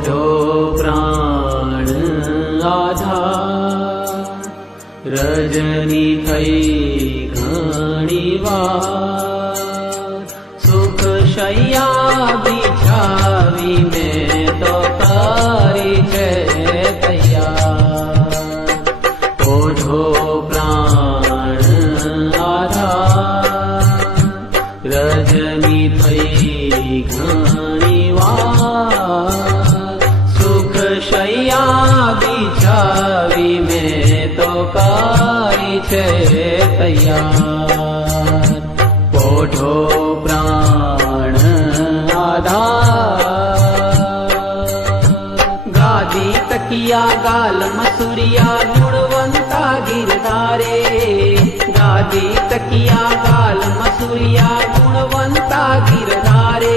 પોઢો પ્રાણ આધાર રજની થઈ ઘણી વાર સુખ શૈયા બિછાવી મેં તો કરી છે તૈયાર પોઢો પ્રાણ આધાર રજની થઈ ઘણી વાર સુખ શૈયા બિછાવી મેં તો કરી છે તૈયાર પોઢો પ્રાણ આધાર ગાદી તકિયા ગાલ મસુરિયા ગુણવંતા ગિરધારે ગાદી તકિયા ગાલ મસુરિયા ગુણવંતા ગિરધારે